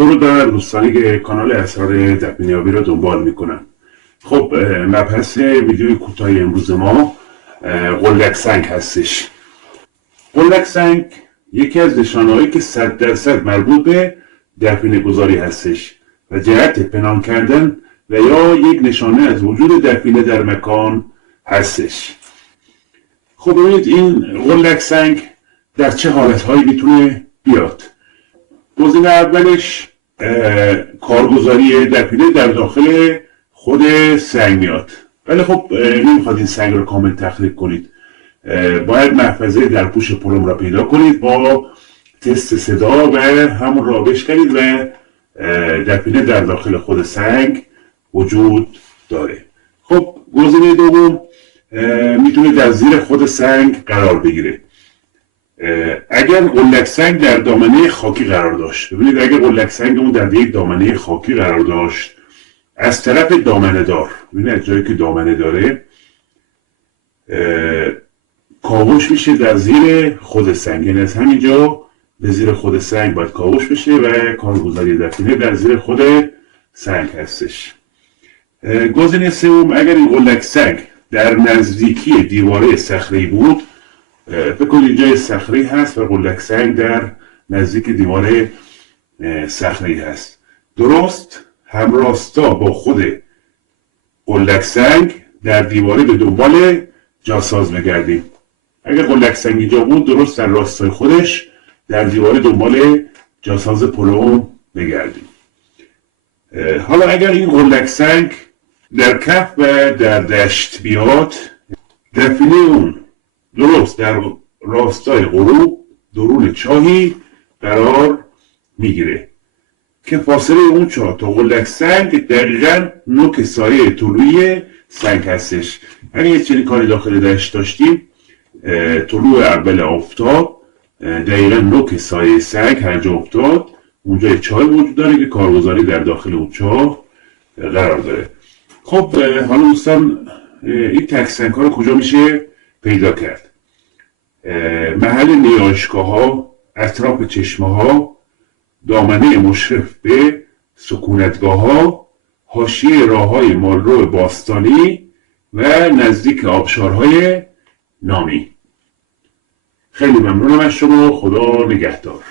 درود بر دوستانی که کانال اسرار دفینه‌یابی رو دنبال میکنن. خب مبحث ویدیوی کوتاه امروز ما قلک سنگ هستش. قلک سنگ یکی از نشانه‌هایی که 100% مربوط به دفینه گذاری هستش و جهت پنهان کردن و یا یک نشانه از وجود دفینه در مکان هستش. خب ببینید این قلک سنگ در چه حالتهایی میتونه بیاد. گزینه اولش کارگزاری دفینه در داخل خود سنگ میاد، ولی خب نمیخواد این سنگ رو کامل تخریب کنید. باید محفظه در پوش پلم را پیدا کنید، با تست صدا و همون را بشکنید و دفینه در داخل خود سنگ وجود داره. خب گزینه دوم میتونه در زیر خود سنگ قرار بگیره. اگر قلک سنگ در دامنه خاکی قرار داشت، ببینید اگر قلک سنگمون در یک دامنه خاکی قرار داشت از طرف دامنه دار، ببینید از جایی که دامنه داره کاوش میشه در زیر خود سنگ، یعنی از همینجا به زیر خود سنگ باید کاوش بشه و کارگزاری دفینه در زیر خود سنگ هستش. گزینه سوم، اگر این قلک سنگ در نزدیکی دیواره صخره‌ای بود، فکر کنید اینجا صخره‌ای هست و قلک سنگ در نزدیک دیوار صخره‌ای هست، درست همراستا با خود قلک سنگ در دیواره به دنبال جاساز بگردیم. اگر قلک سنگ اینجا بود درست در راستای خودش در دیواره دنبال جاساز پلم بگردیم. حالا اگر این قلک سنگ در کف و در دشت بیاد، دفینه اون درست در راستای غروب درون چاهی قرار میگیره که فاصله اون چاه تا قلک سنگ دقیقا نوک سایه طلوعی سنگ هستش. اگر یه چنین کاری داخل دشت داشتیم، طلوع اول آفتاب دقیقا نوک سایه سنگ هر جا افتاد اونجا یک چاه وجود داره که کارگزاری در داخل اون چاه قرار داره. خب حالا دوستان این تک سنگ ها رو کجا میشه پیدا کرد؟ محل نیایشگاه ها، اطراف چشمه ها، دامنه مشرف به سکونتگاه ها، حاشیه راه های مالرو باستانی و نزدیک آبشارهای نامی. خیلی ممنونم از شما. خدا نگهدار.